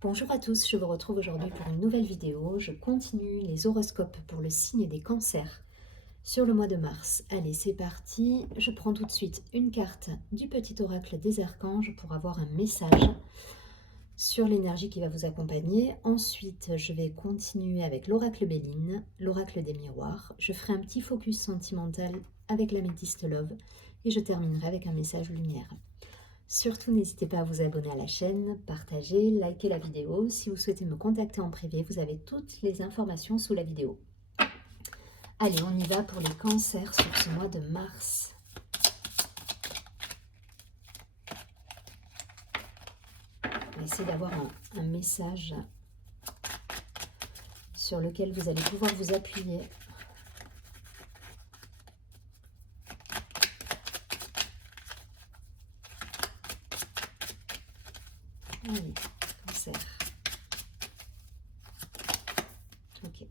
Bonjour à tous, je vous retrouve aujourd'hui pour une nouvelle vidéo. Je continue les horoscopes pour le signe des cancers sur le mois de mars. Allez, c'est parti. Je prends tout de suite une carte du petit oracle des archanges pour avoir un message sur l'énergie qui va vous accompagner. Ensuite, je vais continuer avec l'oracle Béline, l'oracle des miroirs. Je ferai un petit focus sentimental avec l'améthyste love et je terminerai avec un message lumière. Surtout, n'hésitez pas à vous abonner à la chaîne, partager, liker la vidéo. Si vous souhaitez me contacter en privé, vous avez toutes les informations sous la vidéo. Allez, on y va pour les cancers sur ce mois de mars. On va essayer d'avoir un message sur lequel vous allez pouvoir vous appuyer. Allez, cancer. Ok.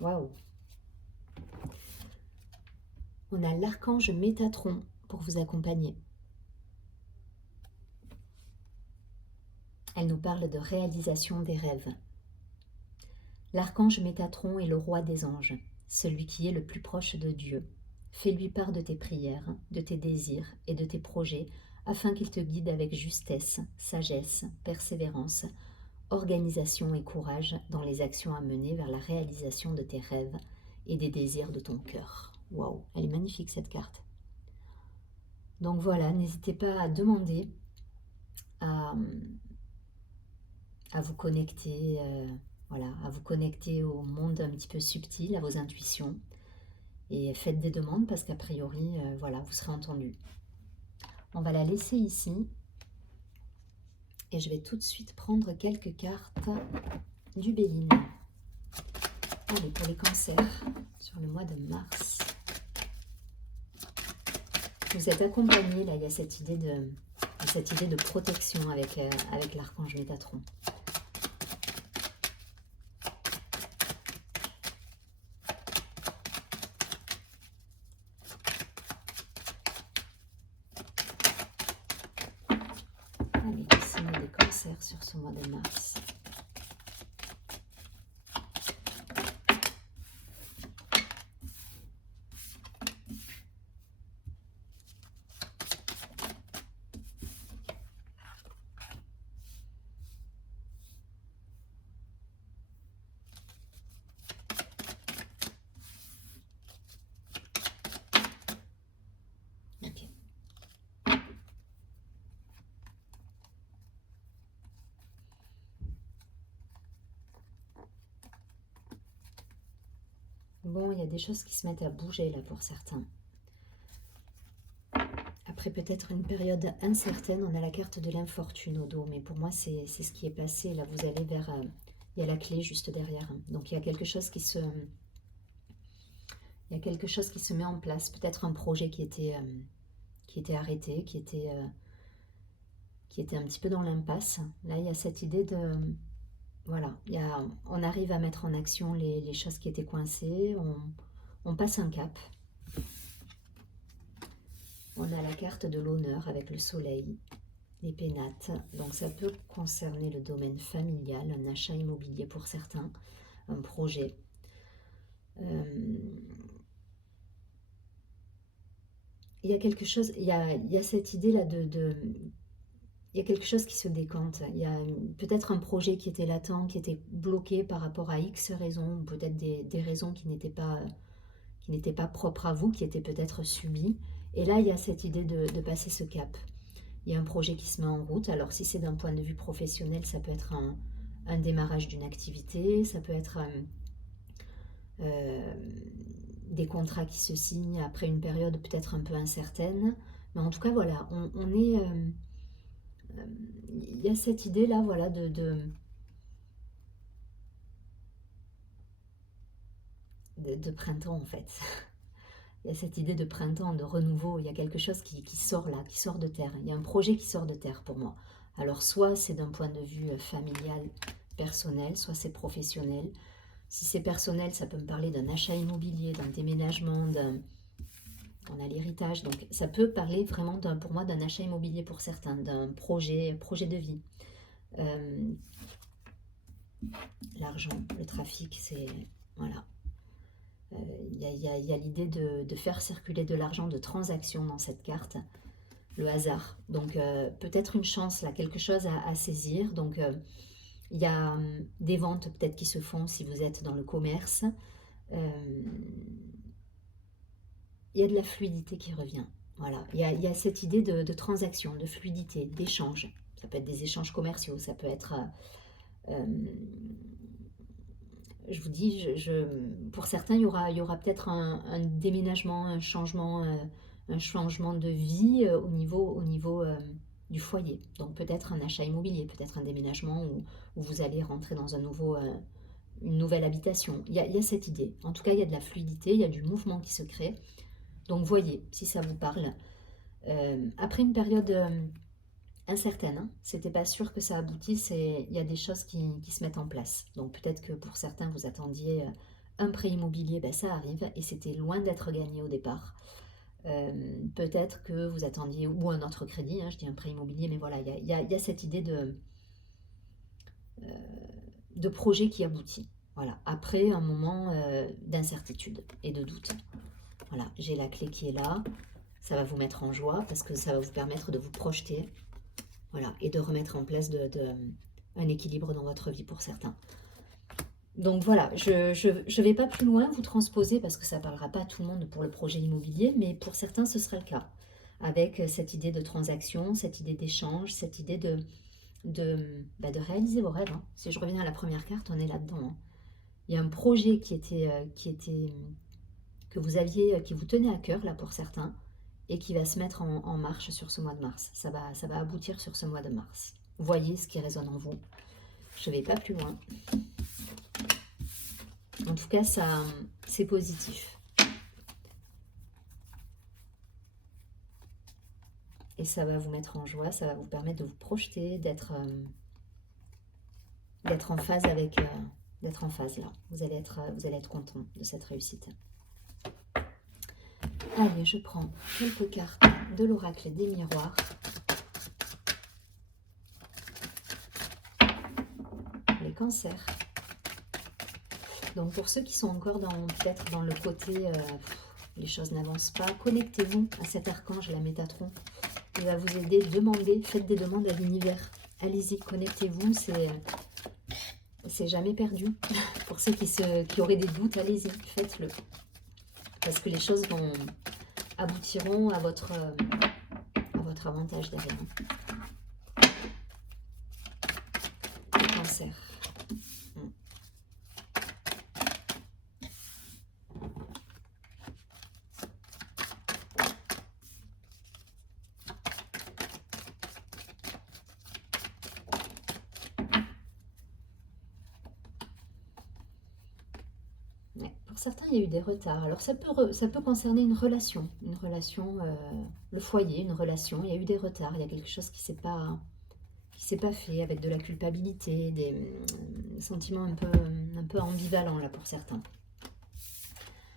Waouh. On a l'archange Métatron pour vous accompagner. Elle nous parle de réalisation des rêves. L'archange Métatron est le roi des anges, celui qui est le plus proche de Dieu. Fais-lui part de tes prières, de tes désirs et de tes projets, afin qu'il te guide avec justesse, sagesse, persévérance, organisation et courage dans les actions à mener vers la réalisation de tes rêves et des désirs de ton cœur. Waouh, elle est magnifique cette carte. Donc voilà, n'hésitez pas à demander à vous connecter, voilà, à vous connecter au monde un petit peu subtil, à vos intuitions. Et faites des demandes parce qu'a priori, voilà, vous serez entendu. On va la laisser ici. Et je vais tout de suite prendre quelques cartes du Béline. Allez, pour les cancers, sur le mois de mars. Vous êtes accompagné, là, il y a cette idée de protection avec l'archange Métatron. Allez, le signe des cancers sur ce mois de mars. Ok. Bon, il y a des choses qui se mettent à bouger là pour certains. Après peut-être une période incertaine, on a la carte de l'infortune au dos, mais pour moi c'est ce qui est passé. Là vous allez vers, il y a la clé juste derrière. Donc il y a quelque chose qui se met en place. Peut-être un projet qui était arrêté, qui était un petit peu dans l'impasse. Là il y a cette idée de, voilà, on arrive à mettre en action les choses qui étaient coincées, on passe un cap. On a la carte de l'honneur avec le soleil, les pénates. Donc ça peut concerner le domaine familial, un achat immobilier pour certains, un projet. Il y a quelque chose, il y a cette idée-là il y a quelque chose qui se décante. Il y a peut-être un projet qui était latent, qui était bloqué par rapport à X raisons, ou peut-être des raisons qui n'étaient pas propres à vous, qui étaient peut-être subies. Et là, il y a cette idée de passer ce cap. Il y a un projet qui se met en route. Alors, si c'est d'un point de vue professionnel, ça peut être un démarrage d'une activité, ça peut être des contrats qui se signent après une période peut-être un peu incertaine. Mais en tout cas, voilà, on est... il y a cette idée-là, voilà, de printemps, en fait. Il y a cette idée de printemps, de renouveau. Il y a quelque chose qui sort là, qui sort de terre. Il y a un projet qui sort de terre pour moi. Alors, soit c'est d'un point de vue familial, personnel, soit c'est professionnel. Si c'est personnel, ça peut me parler d'un achat immobilier, d'un déménagement, on a l'héritage. Donc ça peut parler vraiment pour moi d'un achat immobilier pour certains, d'un projet de vie. L'argent, le trafic, c'est... Voilà. Il y a l'idée de faire circuler de l'argent, de transactions dans cette carte. Le hasard. Donc peut-être une chance, là, quelque chose à saisir. Donc il y a des ventes peut-être qui se font si vous êtes dans le commerce. Il y a de la fluidité qui revient. Voilà, il y a cette idée de transaction, de fluidité, d'échange. Ça peut être des échanges commerciaux, ça peut être... je vous dis, pour certains, il y aura peut-être un déménagement, un changement de vie au niveau du foyer. Donc peut-être un achat immobilier, peut-être un déménagement où vous allez rentrer dans une nouvelle habitation. Il y a cette idée. En tout cas, il y a de la fluidité, il y a du mouvement qui se crée. Donc voyez si ça vous parle. Après une période incertaine, hein, c'était pas sûr que ça aboutisse et il y a des choses qui se mettent en place. Donc peut-être que pour certains vous attendiez un prêt immobilier, ben ça arrive et c'était loin d'être gagné au départ. Peut-être que vous attendiez, ou un autre crédit, hein, je dis un prêt immobilier, mais voilà, il y a cette idée de projet qui aboutit. Voilà, après un moment d'incertitude et de doute. Voilà, j'ai la clé qui est là. Ça va vous mettre en joie parce que ça va vous permettre de vous projeter. Voilà, et de remettre en place un équilibre dans votre vie pour certains. Donc voilà, je vais pas plus loin vous transposer parce que ça parlera pas à tout le monde pour le projet immobilier, mais pour certains ce sera le cas. Avec cette idée de transaction, cette idée d'échange, cette idée de réaliser vos rêves. Hein. Si je reviens à la première carte, on est là-dedans. Hein. Il y a un projet que vous aviez, qui vous tenait à cœur là pour certains, et qui va se mettre en marche sur ce mois de mars. Ça va aboutir sur ce mois de mars. Voyez ce qui résonne en vous. Je ne vais pas plus loin. En tout cas, c'est positif. Et ça va vous mettre en joie, ça va vous permettre de vous projeter, d'être en phase avec... d'être en phase là. Vous allez être content de cette réussite. Allez, je prends quelques cartes de l'oracle des miroirs. Les cancers. Donc pour ceux qui sont encore peut-être dans le côté les choses n'avancent pas, connectez-vous à cet archange, la Métatron. Il va vous aider, faites des demandes à l'univers. Allez-y, connectez-vous, c'est jamais perdu. Pour ceux qui auraient des doutes, allez-y, faites-le. Parce que les choses aboutiront à votre avantage derrière. Le cancer. Pour certains, il y a eu des retards. Alors, ça peut concerner une relation, le foyer, une relation. Il y a eu des retards, il y a quelque chose qui s'est pas fait, avec de la culpabilité, des sentiments un peu ambivalents là pour certains.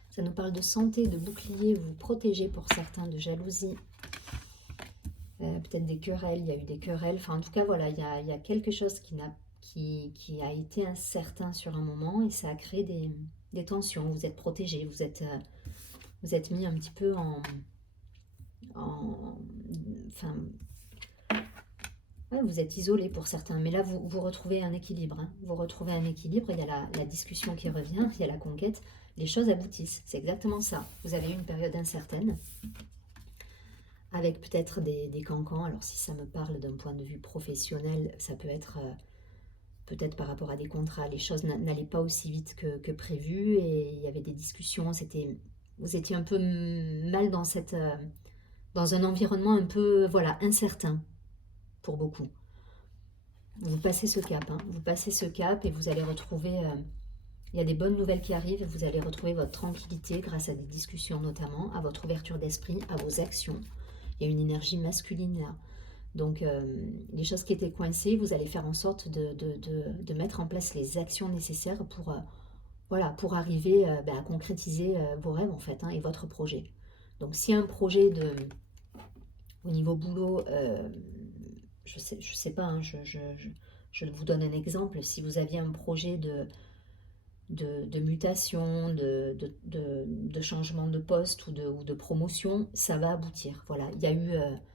Ça nous parle de santé, de bouclier, vous protégez pour certains, de jalousie. Peut-être des querelles, il y a eu des querelles. Enfin, en tout cas, voilà, il y a quelque chose qui a été incertain sur un moment et ça a créé des tensions. Vous êtes protégé, vous êtes mis un petit peu enfin, ouais, vous êtes isolé pour certains, mais là vous retrouvez un équilibre. Hein. Vous retrouvez un équilibre, il y a la discussion qui revient, il y a la conquête, les choses aboutissent. C'est exactement ça. Vous avez eu une période incertaine, avec peut-être des cancans. Alors si ça me parle d'un point de vue professionnel, ça peut être peut-être par rapport à des contrats, les choses n'allaient pas aussi vite que prévu et il y avait des discussions, vous étiez un peu mal dans un environnement un peu incertain pour beaucoup. Vous passez ce cap, hein, vous passez ce cap et vous allez retrouver, il y a des bonnes nouvelles qui arrivent et vous allez retrouver votre tranquillité grâce à des discussions notamment, à votre ouverture d'esprit, à vos actions. Il y a une énergie masculine là. Donc, les choses qui étaient coincées, vous allez faire en sorte de mettre en place les actions nécessaires pour arriver à concrétiser vos rêves en fait, hein, et votre projet. Donc, s'il y a un projet au niveau boulot, je sais pas, hein, je vous donne un exemple. Si vous aviez un projet de mutation, de changement de poste ou de promotion, ça va aboutir. Voilà, il y a eu,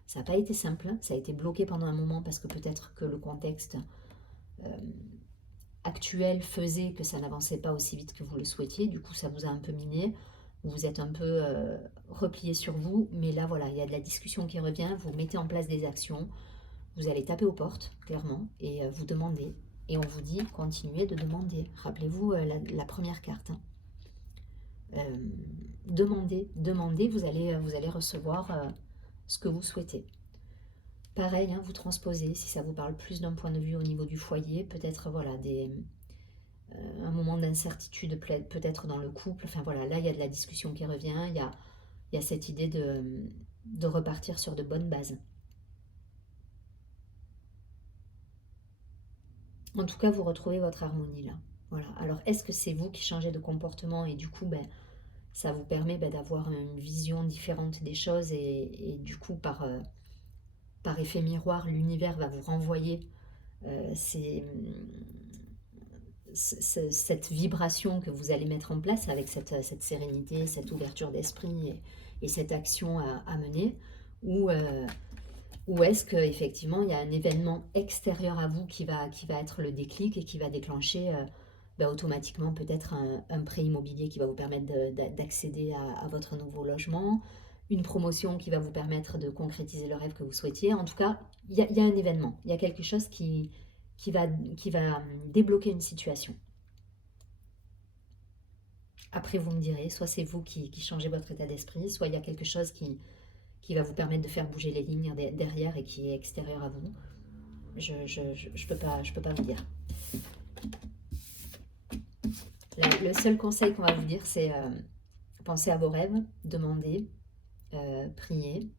ça n'a pas été simple, hein, ça a été bloqué pendant un moment parce que peut-être que le contexte actuel faisait que ça n'avançait pas aussi vite que vous le souhaitiez. Du coup, ça vous a un peu miné. Vous êtes un peu replié sur vous. Mais là, voilà, il y a de la discussion qui revient. Vous mettez en place des actions. Vous allez taper aux portes, clairement, et vous demandez. Et on vous dit, continuez de demander. Rappelez-vous la première carte. Hein. Demandez, demandez, vous allez recevoir ce que vous souhaitez. Pareil, hein, vous transposez, si ça vous parle plus d'un point de vue au niveau du foyer, peut-être voilà, un moment d'incertitude peut-être dans le couple, enfin voilà, là il y a de la discussion qui revient, il y a cette idée de repartir sur de bonnes bases. En tout cas, vous retrouvez votre harmonie là. Voilà. Alors, est-ce que c'est vous qui changez de comportement et du coup, ça vous permet d'avoir une vision différente des choses et du coup, par effet miroir, l'univers va vous renvoyer cette vibration que vous allez mettre en place avec cette sérénité, cette ouverture d'esprit et cette action à mener, ou est-ce qu'effectivement il y a un événement extérieur à vous qui va être le déclic et qui va déclencher automatiquement peut-être un prêt immobilier qui va vous permettre d'accéder à votre nouveau logement, une promotion qui va vous permettre de concrétiser le rêve que vous souhaitiez. En tout cas, il y a un événement, il y a quelque chose qui va débloquer une situation. Après, vous me direz, soit c'est vous qui changez votre état d'esprit, soit il y a quelque chose qui va vous permettre de faire bouger les lignes derrière et qui est extérieur à vous. Je peux pas vous dire. Le seul conseil qu'on va vous dire, c'est pensez à vos rêves, demandez, priez,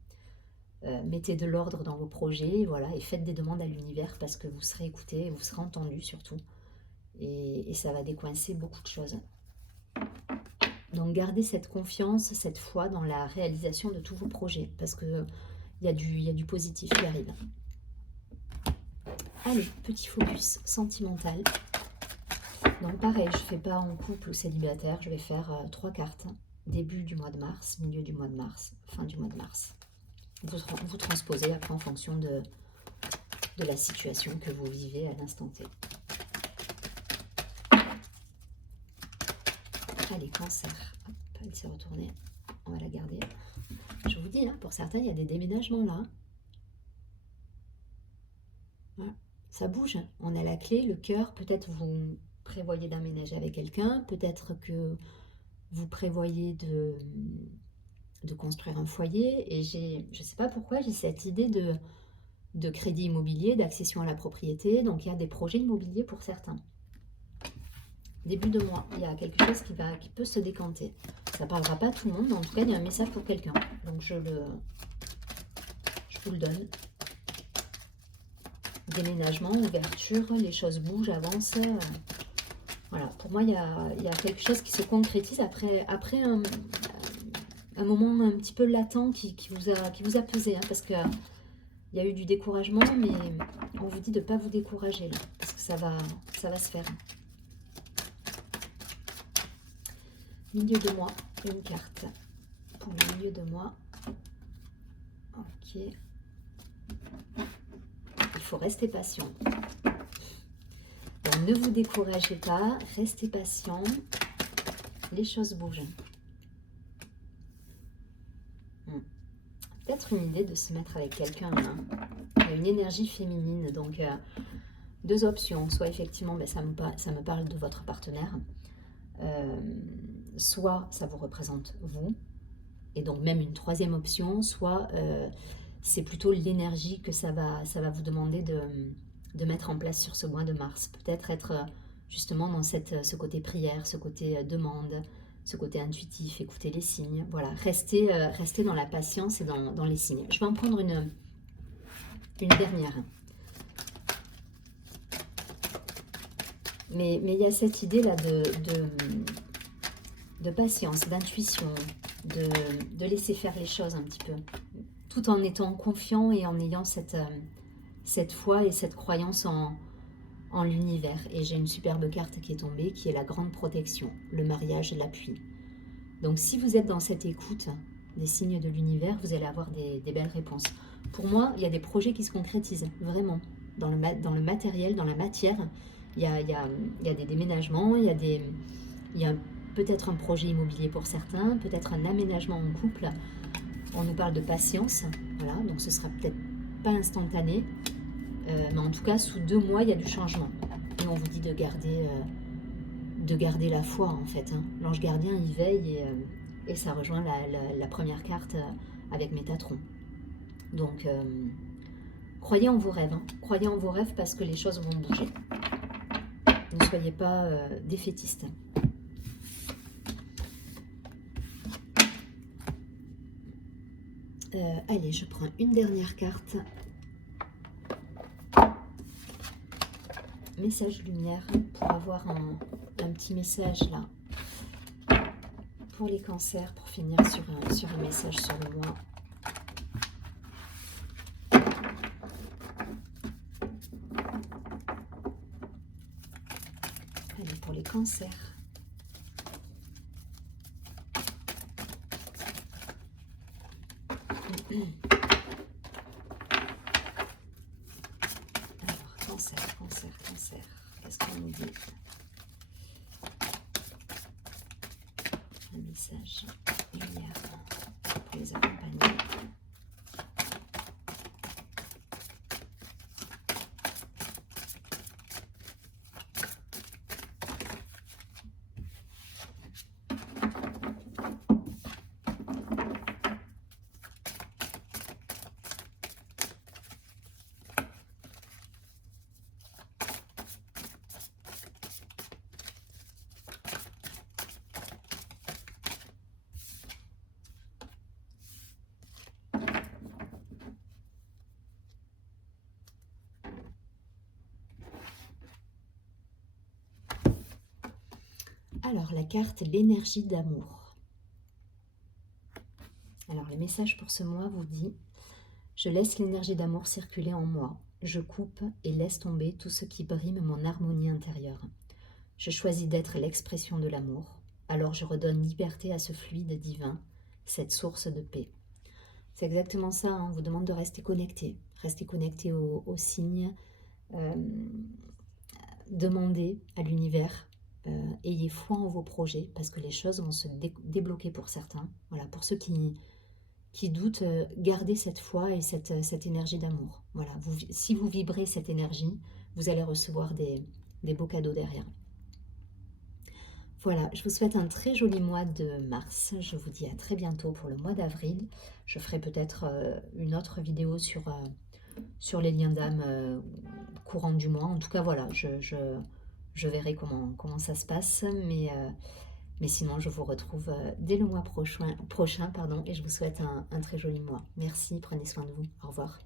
mettez de l'ordre dans vos projets, voilà, et faites des demandes à l'univers parce que vous serez écouté, vous serez entendu surtout, et ça va décoincer beaucoup de choses. Donc gardez cette confiance, cette foi dans la réalisation de tous vos projets parce qu'il y a du positif qui arrive. Allez, petit focus sentimental. Donc pareil, je ne fais pas en couple ou célibataire, je vais faire 3 cartes. Début du mois de mars, milieu du mois de mars, fin du mois de mars. Vous transposez après en fonction de la situation que vous vivez à l'instant T. Allez, cancer. Hop, elle s'est retournée. On va la garder. Je vous dis, hein, pour certains, il y a des déménagements là. Voilà. Ça bouge. On a la clé, le cœur. Peut-être vous prévoyez d'aménager avec quelqu'un. Peut-être que vous prévoyez de construire un foyer. Et je ne sais pas pourquoi, j'ai cette idée de crédit immobilier, d'accession à la propriété. Donc, il y a des projets immobiliers pour certains. Début de mois, il y a quelque chose qui peut se décanter. Ça ne parlera pas à tout le monde, mais en tout cas, il y a un message pour quelqu'un. Donc, je vous le donne. Déménagement, ouverture, les choses bougent, avancent. Voilà, pour moi, il y a quelque chose qui se concrétise après un moment un petit peu latent qui vous a pesé, hein, parce que il y a eu du découragement, mais on vous dit de ne pas vous décourager, là, parce que ça va se faire. Milieu de mois, une carte pour le milieu de mois. Ok. Il faut rester patient. Donc, ne vous découragez pas, restez patient. Les choses bougent. Peut-être une idée de se mettre avec quelqu'un. Hein. Il y a une énergie féminine, donc 2 options. Soit effectivement, ça me parle de votre partenaire. Soit ça vous représente vous, et donc même une 3e option, soit c'est plutôt l'énergie que ça va vous demander de mettre en place sur ce mois de mars. Peut-être être justement dans ce côté prière, ce côté demande, ce côté intuitif, écouter les signes. Voilà, rester dans la patience et dans les signes. Je vais en prendre une dernière. Mais il y a cette idée là de patience, d'intuition, de laisser faire les choses un petit peu, tout en étant confiant et en ayant cette foi et cette croyance en l'univers. Et j'ai une superbe carte qui est tombée, qui est la grande protection, le mariage, l'appui. Donc si vous êtes dans cette écoute des signes de l'univers, vous allez avoir des belles réponses. Pour moi, il y a des projets qui se concrétisent, vraiment. Dans le matériel, dans la matière, il y a des déménagements, il y a peut-être un projet immobilier pour certains, peut-être un aménagement en couple. On nous parle de patience, voilà, donc ce sera peut-être pas instantané, mais en tout cas, sous 2 mois, il y a du changement. Et on vous dit de garder la foi, en fait. Hein. L'ange gardien, il veille et ça rejoint la première carte avec Métatron. Donc, croyez en vos rêves. Hein. Croyez en vos rêves parce que les choses vont bouger. Ne soyez pas défaitistes. Allez, je prends une dernière carte. Message lumière pour avoir un petit message là pour les cancers, pour finir sur un message sur le mois. Allez, pour les cancers. Alors, cancer. Qu'est-ce qu'on nous dit? Un message lumière pour les accompagner. Alors, la carte, l'énergie d'amour. Alors, le message pour ce mois vous dit « Je laisse l'énergie d'amour circuler en moi. Je coupe et laisse tomber tout ce qui brime mon harmonie intérieure. Je choisis d'être l'expression de l'amour. Alors je redonne liberté à ce fluide divin, cette source de paix. » C'est exactement ça, hein, on vous demande de rester connecté. Restez connecté aux signes. Demandez à l'univers. Ayez foi en vos projets parce que les choses vont se débloquer pour certains. Voilà, pour ceux qui doutent, gardez cette foi et cette énergie d'amour. Voilà, si vous vibrez cette énergie, vous allez recevoir des beaux cadeaux derrière. Voilà, je vous souhaite un très joli mois de mars. Je vous dis à très bientôt pour le mois d'avril. Je ferai peut-être une autre vidéo sur les liens d'âme courant du mois. En tout cas, voilà, je verrai comment ça se passe. Mais sinon, je vous retrouve dès le mois prochain, et je vous souhaite un très joli mois. Merci, prenez soin de vous. Au revoir.